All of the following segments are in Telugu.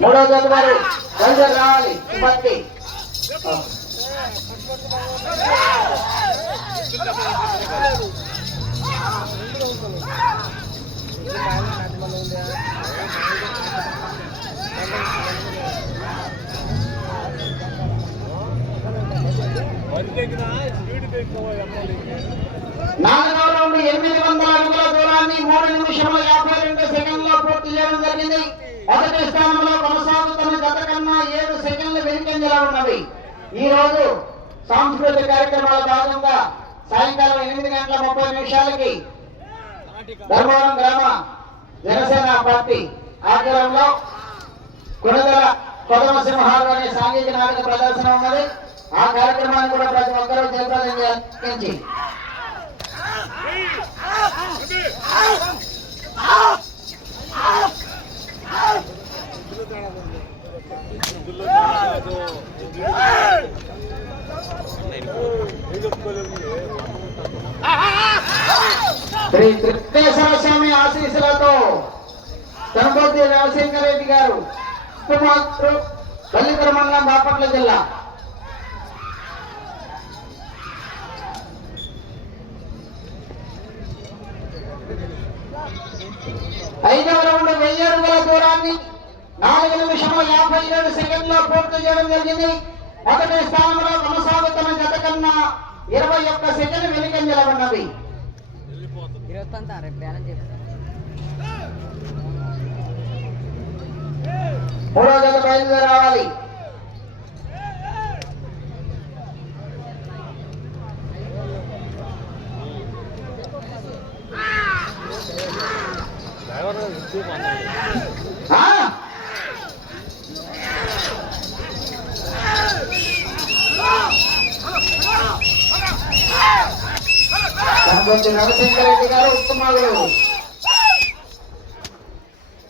మూడో జత వారు రంజర్ రావాలి సుమతి నాలుగవ రౌండ్ ఎనిమిది వందల అడుగుల దూరాన్ని మూడు నిమిషముల యాభై రెండు సెకండ్లో పూర్తి చేయడం జరిగింది. మొదటి స్థానంలో కొనసాగుతున్న గత కన్నా ఏడు సెకండ్లు వెనుకంజలా ఉన్నవి. ఈ రోజు సాంస్కృతిక కార్యక్రమాల భాగంగా సాయంకాలం ఎనిమిది గంటల ముప్పై నిమిషాలకి ధర్మవరం గ్రామ జనసేన పార్టీ ఆధ్వర్యంలో కొనగల కొదమ సింహాలు అనే సాంఘిక నాటక ప్రదర్శన ఉన్నది. ఆ కార్యక్రమాన్ని కూడా ప్రతి ఒక్కరూ జయప్రదం శ్రీ త్రిపేశ్వర స్వామి ఆశీస్సులతో గణపతి రాజశేఖర రెడ్డి గారు కుమార్ పల్లిపుర మండలం బాపట్ల జిల్లా. ఐదవ రౌండ్ వెయ్యి అడుగుల దూరాన్ని నాలుగు నిమిషముల యాభై ఏడు సెకండ్లో పూర్తి చేయడం జరిగింది. మొదటి స్థానంలో కొనసాగుతున్న గత కన్నా ఇరవై ఒక్క సెకండ్ వెనుకంజల ఉన్నది. మూడో జత బయలుదేరి రావాలి ఆ? కనబొచ్చి రవిశంకర్ రెడ్డి గారు ఉత్తమాగులు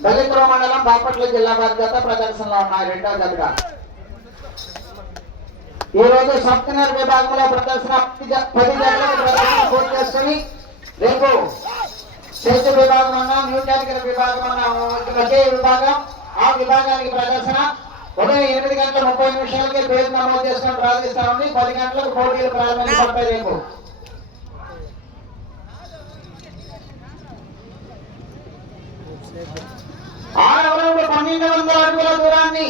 దళితుల మండలం బాపట్ల జిల్లా బాధ్యత ప్రదర్శనలో ఉన్నాయి రెండో జతగా ఈ రోజు సప్తనర్ విభాగంలో ప్రదర్శన పది గంటలకు ప్రదర్శన పూర్తి చేసుకుని రేపు శ్రేష్ఠ విభాగం అన్నా న్యూ విభాగం అన్నా ఒకే విభాగం. ఆ విభాగానికి ప్రదర్శన ఉదయం ఎనిమిది గంటల ముప్పై నిమిషాలకి పేరు నమోదు చేసుకుని ప్రారంభిస్తామని పది గంటలకు పోటీలు ప్రారంభించబడతాయి రేపు. ఆరవ పన్నెండు వందల అడుగుల దూరాన్ని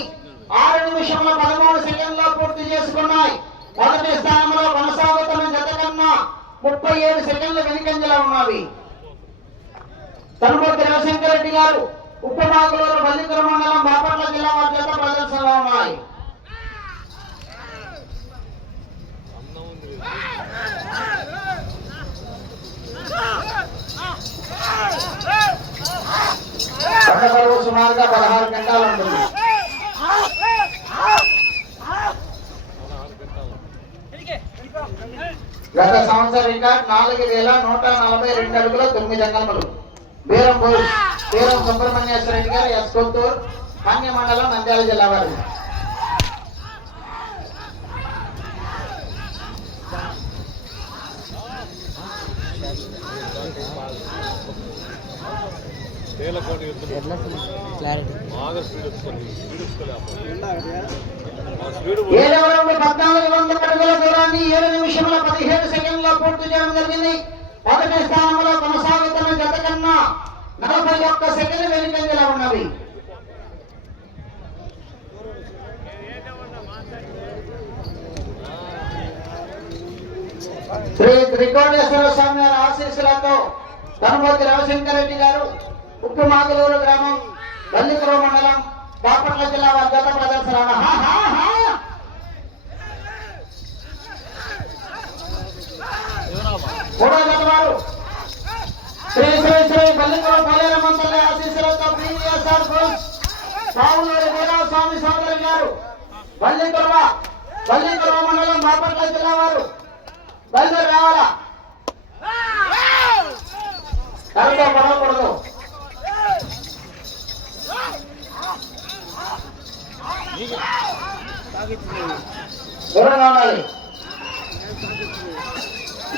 ఆరు నిమిషంలో పదమూడు సెకండ్లో పూర్తి చేసుకున్నాయి. మొదటి స్థానంలో కొనసాగుతున్న జత కన్నా ముప్పై ఏడు సెకండ్ల వెనుకంజలో ఉన్నవి. తనుపతి రవిశంకర్ రెడ్డి గారు ఉప్పమాకులూరు బల్లికర మండలం బాపట్ల జిల్లా వారి చేత ప్రదర్శనలో ఉన్నాయి. సుమారుగా పదహారు గంటలు ఉంటుంది. గత సంవత్సరం రికార్డ్ నాలుగు వేల నూట నలభై రెండు అడుగుల తొమ్మిది అంగములు బోస్ బీరం సుబ్రహ్మణ్యేశ్వర రెడ్డి గారు ఎస్ మన్య మండలం నంద్యాల జిల్లా వారి పద్నాలుగు వందల అడుగుల దూరాన్ని ఏడు నిమిషముల పదిహేడు సెకండ్ల పూర్తి చేయడం జరిగింది. మొదటి స్థానంలో కొనసాగుతున్న జత కన్నా నలభై ఒక్క సెకండ్ వెనుకంజలో ఉన్నవి. శ్రీ త్రికోణేశ్వర స్వామి గారి ఆశీస్సులతో ధనమూర్తి రవిశంకర్ రెడ్డి గారు ఉప్పుమాగలూరు గ్రామం బల్లిపురం మండలం బాపట్ల జిల్లా వారి గత ప్రదర్శన హా, హా, మూడో శ్రీ శ్రీ శ్రీ బల్లిపురం పల్లెరమ్మ తల్లి ఆశీస్సులతో బీవీఎస్ఆర్ గ్రూప్స్ పావులూరి వీరాస్వామి సోదరి గారు. బల్లిపురవ బల్లిపురవ మండలం బాపట్ల జిల్లా వారు. బయలుదేరి రావాలా? కరెక్ట్గా పడకూడదు. దూరంగా ఉండాలి.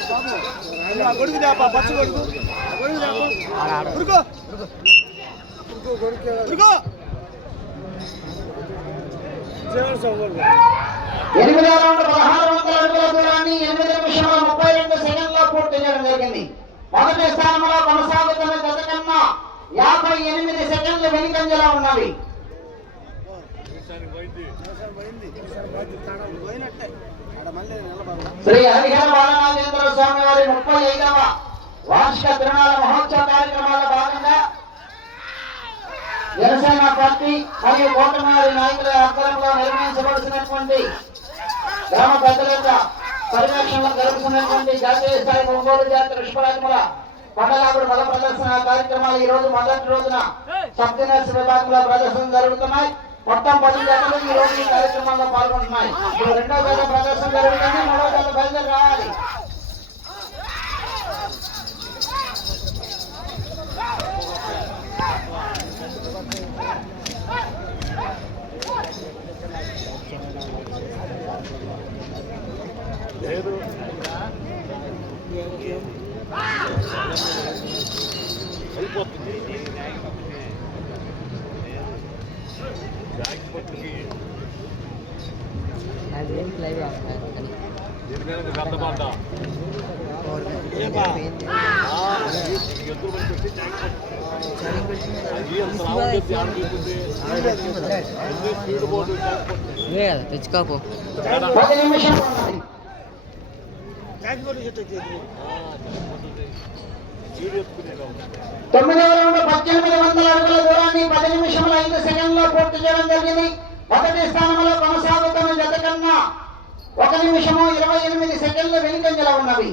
కొడుకు తేపా పచ్చ కొడుకు కొడుకు తేపా ఉరుకో. ఉరుకో. ఎనిమిదో రౌండ్ పదహారు వందల అడుగుల దూరాన్ని ఎనిమిది నిమిషాల ముప్పై రెండు సెకండ్లో పూర్తి చేయడం జరిగింది. మొదటి స్థానంలో కొనసాగుతున్న గత కన్నా యాభై ఎనిమిది సెకండ్లు వెనుకంజలో ఉన్నవి. పోయినట్టే. శ్రీ హరిహర బాలరాజేంద్ర స్వామి వారి ముప్పై ఐదవ వార్షిక తిరునాళ మహోత్సవ కార్యక్రమాల భాగంగా జనసేన పార్టీ మరియు కూటమి వారి నాయకుల ఆధ్వర్యంలో నిర్వహించవలసినటువంటి గ్రామ పెద్దల యొక్క పర్యవేక్షణలో జరుగుతున్నటువంటి జాతీయ స్థాయి ఒంగోలు జాతి పుష్పరాజముల మండలాపుడు మల ప్రదర్శన కార్యక్రమాలు ఈ రోజు మొదటి రోజున సబ్జినర్స్ విభాగంలో ప్రదర్శన జరుగుతున్నాయి. మొత్తం పది జతలు ఈ రోజు ఈ కార్యక్రమంలో పాల్గొంటున్నాయి. ఇప్పుడు రెండో జత ప్రదర్శన జరుగుతుంది. మూడో జత బయలుదేరి రావాలి. లేదు. అయిపోతుంది జాగిపోతుంది అది ఏం లైవ్ చేస్తున్నారు కానీ దీని మీద పెద్ద పంట ఎదురు పడి పెట్టి జాగిపోతుంది అది ఎంత రావుతుంది ఆడుతుంది ఎన్ని స్పీడ్ బోర్డు జాగిపోతుంది నువ్వే కదా తెచ్చుకోపో పది నిమిషాలు ఉన్నది స్పీడ్ ఎత్తుకునే తొమ్మిదవ రౌండ్ పద్దెనిమిది వందల అడుగుల దూరాన్ని పది నిమిషముల ఐదు సెకండ్లో పూర్తి చేయడం జరిగింది మొదటి స్థానంలో కొనసాగుతున్న జత కన్నా ఒక నిమిషము ఇరవై ఎనిమిది సెకండ్లు వెనుకంజలో ఉన్నవి.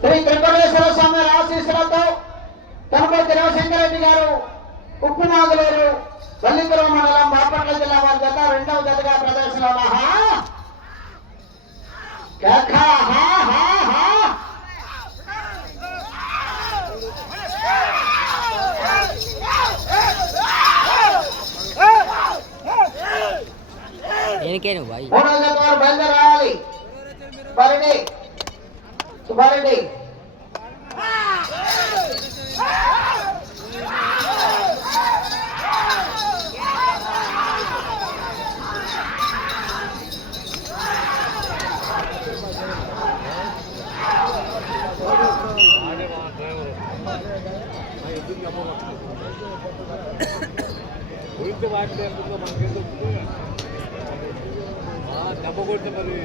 శ్రీ త్రికోటేశ్వర స్వామి ఆశీస్సులతో తనపతి శంకరెడ్డి గారు ఉప్పునాగులూరు వల్లిపురం మండలం బాపట్ల జిల్లా వారి జత రెండవ జతగా హా ఆహా! కేక! హా, హా, హా! దేనికే నువ్వు బాయ్ మూడో జత వారు బయలుదేరి రావాలి సుబ్బారెడ్డి సుబ్బారెడ్డి ఆడే మా డ్రైవర్ మా దెబ్బ కొడితే మరి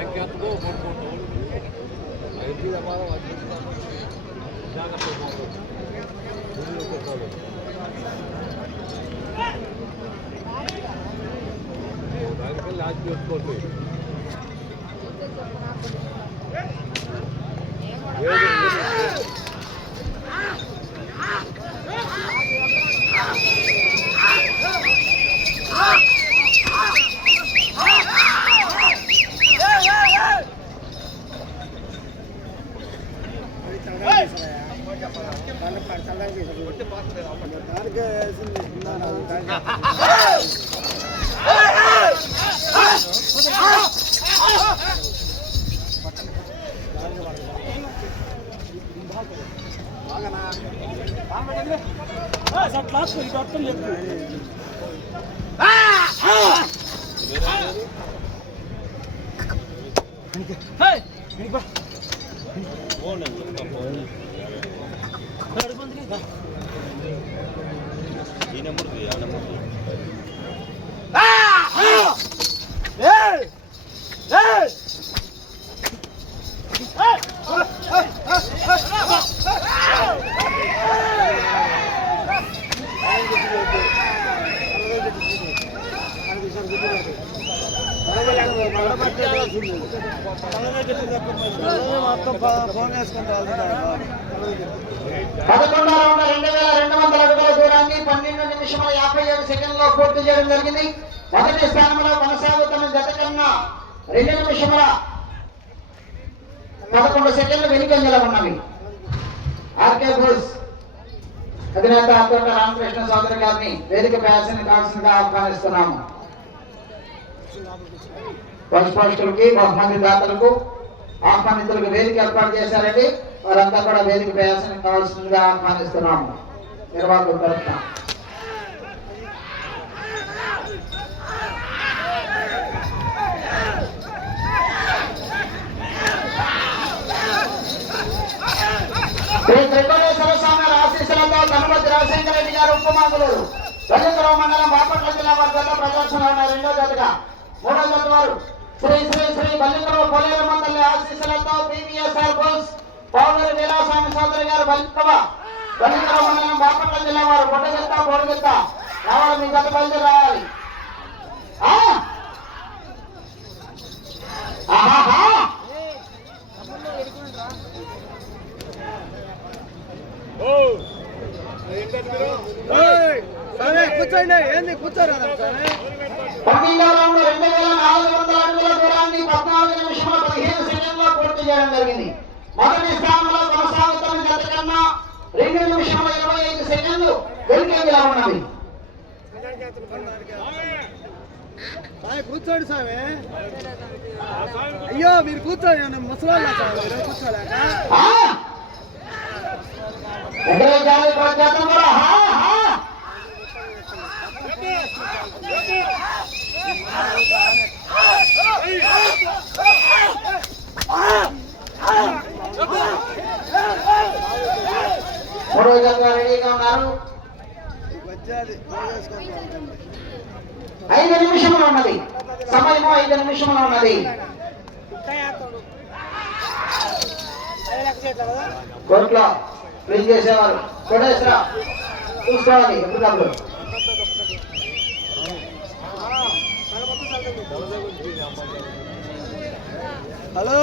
అంకెత్తుకో కొట్టుకుంటాం ఆ ఎదురు జాగ్రత్త దానికల్లి ఆచి చేసుకోండి 아! 아! 아! 아! 아! పదకొండు వందల రెండు వేల రెండు వందల అడుగుల దూరాన్ని పన్నెండు నిమిషముల యాభై ఏడు సెకండ్లో పూర్తి చేయడం జరిగింది. మొదటి స్థానంలో కొనసాగుతున్న జత కన్నా రెండు నిమిషముల పదకొండు సెకండ్లు వెనుకంజల ఉన్నవి. ఆర్కే బోస్ అధినేత అత్తోట రామకృష్ణ సోదరి గారిని వేదిక వ్యాసని కావాల్సిందిగా ఆహ్వానిస్తున్నాము. పుష్పాష్టులకి బహుమతి దాతలకు ఆహ్వానితులకు వేదిక ఏర్పాటు చేశారండి. వారంతా కూడా వేదిక ప్రయాసం కావాల్సిందిగా ఆహ్వానిస్తున్నాము. నిర్వాహకుల తరఫున శ్రీ త్రికోణేశ్వర స్వామి ఆశీస్సులతో గణపతి రాజశేఖర రెడ్డి గారు ఉపమాగులూరు వెల్లంతరావు మండలం బాపట్ల జిల్లా వారి ప్రదర్శన ఉన్న రెండో జతగా మూడో జత వారు. శ్రీ శ్రీ శ్రీ బలింద్రవ పోలేరమ్మ తల్లి ఆశీస్సులతో పీవీఎస్ఆర్ బోస్ పౌడర్ వీరాస్వామి సోదరి గారు బలింద్రవ బల్లికరావు మండలం బాపట్ల జిల్లా వారు పొట్టగెత్త పొడగెత్త రావాలి మీ గత బయలుదేరి రావాలి. ఆ? కూర్చోండి. ఏంది కూర్చోరా జరిగింది. మొదటి స్థానంలో కొనసాగుతున్న జత కన్నా రెండు నిమిషముల ఇరవై ఐదు సెకండ్లు వెనుకంజలా ఉన్నవి స్వామి కూర్చోండి స్వామి అయ్యో మీరు కూర్చోండి. ముసలాళ్ళ స్వామి కూర్చోలేక? ఎగరేయాలి రెడీగా ఉన్నారు ఐదు నిమిషములు ఉన్నది. సమయము ఐదు నిమిషములు ఉన్నది. కోర్టులో క్లీన్ చేసేవారు. కొడేశ్వర చూసుకోవాలి. ఎప్పటికప్పుడు హలో.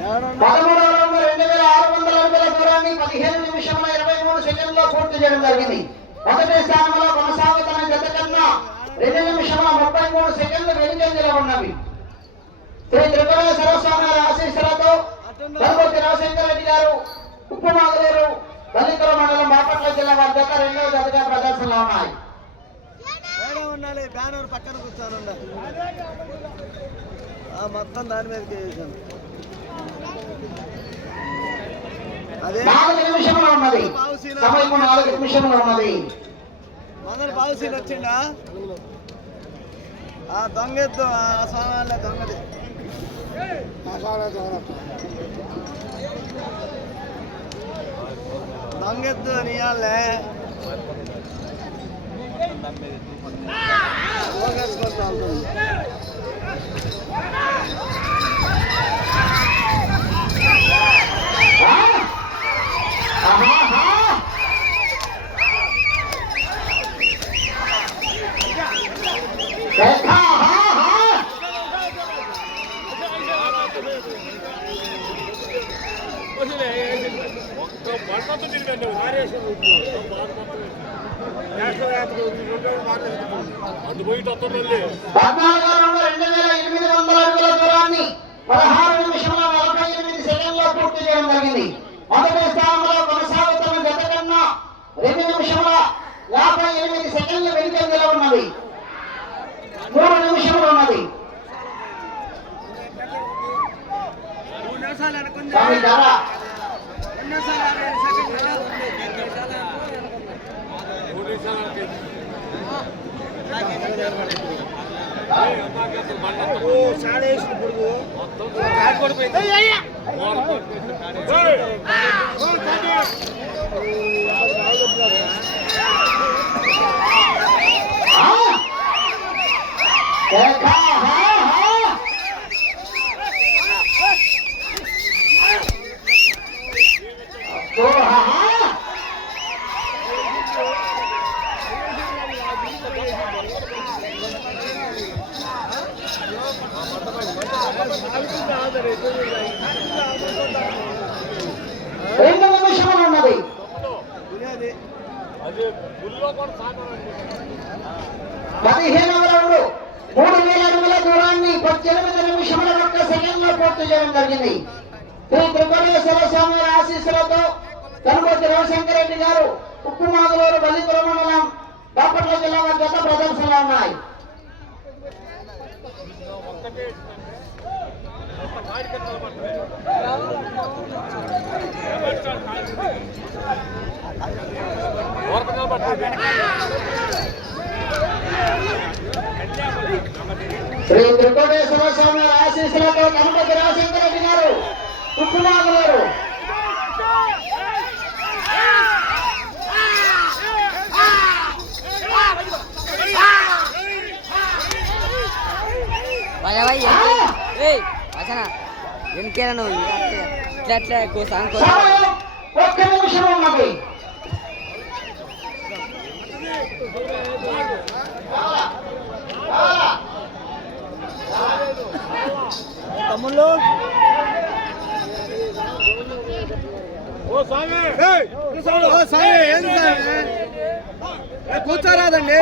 ఎవరన్నా పదమూడవ రెండు వేల ఆరు వందల అడుగుల దూరాన్ని పదిహేను నిమిషముల ఇరవై మూడు సెకండ్లో పూర్తి చేయడం జరిగింది. మొదటి స్థానంలో కొనసాగుతున్న జత కన్నా రెండు నిమిషముల ముప్పై మూడు సెకండ్లు వెనుకంజలో ఉన్నవి. శ్రీ త్రిపురేశ్వర స్వామి వారి ఆశీస్సులతో గణపతి రాజశేఖర రెడ్డి గారు ఉప్పుమాగలూరు దళితుల మండలం బాపట్ల జిల్లా వారి జత రెండవ జతగా ప్రదర్శనలో ఉన్నాయి. ఉండాలి బ్యానర్ పక్కన కూర్చొని ఉండాలి ఆ, మొత్తం దాని మీదకి వేసాను అదే నాలుగు నిమిషములు ఉన్నది సమయము నాలుగు నిమిషములు ఉన్నది మొదటి పాలసీలు వచ్చిండా ఆ దొంగ ఎత్తు ఆ స్వామి దొంగది దొంగ ఎత్తు నీయాలే 어? 말도 안 되는 거 아니야? పద్నాలుగు రెండు వేల ఎనిమిది వందల అడుగుల దూరాన్ని పదహారు నిమిషముల నలభై ఎనిమిది సెకండ్లో పూర్తి చేయడం జరిగింది. మొదటి స్థానంలో కొనసాగుతున్న కన్నా రెండు నిమిషముల యాభై ఎనిమిది సెకండ్లు వెనుకంజలో ఉన్నది మూడు నిమిషములు ఉన్నది. స్వామి రెండు నిమిషాలు యాభై ఐదు సెకండ్లు. మూడు నిమిషాలు అంటే ఓ, పదిహేనవ రౌండ్ మూడు వేల అడుగుల దూరాన్ని పద్దెనిమిది నిమిషముల ఒక్క సెకండ్ పూర్తి చేయడం జరిగింది. శ్రీ త్రిపురేశ్వర స్వామి ఆశీస్సులతో గణపతి రవిశంకర్ రెడ్డి గారు ఉప్పుమాగులూరు బలిపురం మండలం బాపట్ల జిల్లా వారి గత ప్రదర్శనలు ఉన్నాయి. ఒక్కటే ఓరత శ్రీ త్రికోటేశ్వర స్వామి ఆశీస్సులతో కనపతి రాజేంద్ర రెడ్డి గారు ఉప్పుమాగులారు బాగా భాయ్ ఏయ్ అసనా వెనకేనా నువ్వు ఇట్లా అట్లా ఎక్కువ సాంగ్ సమయం ఒక్క నిమిషం ఉన్నది తమ్ముళ్ళు. కూర్చోరాదండి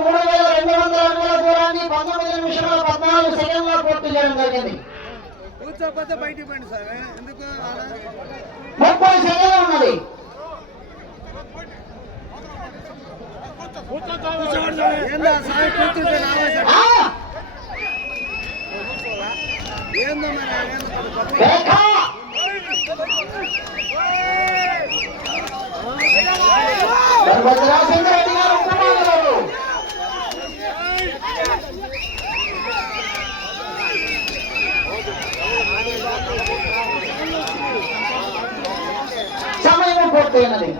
మూడు వేల రెండు వందల అడుగుల దూరాన్ని పంతొమ్మిది నిమిషాల పద్నాలుగు సెకండ్ల పూర్తి చేయడం జరిగింది కూర్చోకపోతే బయటికి పోండి స్వామి. ఎందుకు? అలా? ముప్పై సెకండ్లు ఉన్నది ఏందా స్వామి కూర్చుంటే నావేశం ఆ! ఏందో మరి ఏందో మరి గొప్ప. రేఖ! గణపతి రాజేంద్ర రెడ్డి గారు ఉప్పుమాగులారు సమయం పూర్తయినది.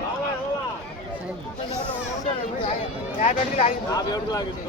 యాభై అడుగులు లాగింది.